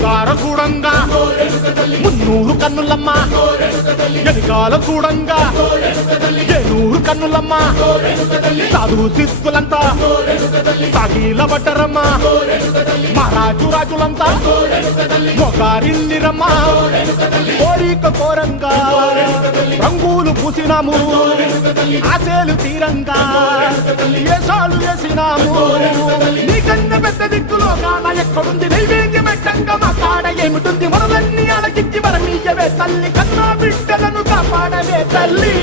ముంగార చూడంగా మున్నూరు కన్నులమ్మ ఎనికాల చూడంగా ఏనూరు కన్నులమ్మ సాధు సిద్ధులంతా సాగిల బట్టరమ్మ మహారాజు రాజులంతా మొగారిల్లిరమ్మ కోరిక కోరంగా రంగులు పూసినాము ఆశలు తీరంగా ఏసాలు వేసినాము నీకన్నా పెద్ద దిక్కులో కాన ఎక్కడుంది నైవేద్యం పెట్టంగా మా కాడ ఏమిటుంది మనలన్నీ అలకించి మరమీయవే తల్లి కన్నా బిడ్డలను కాపాడవే తల్లి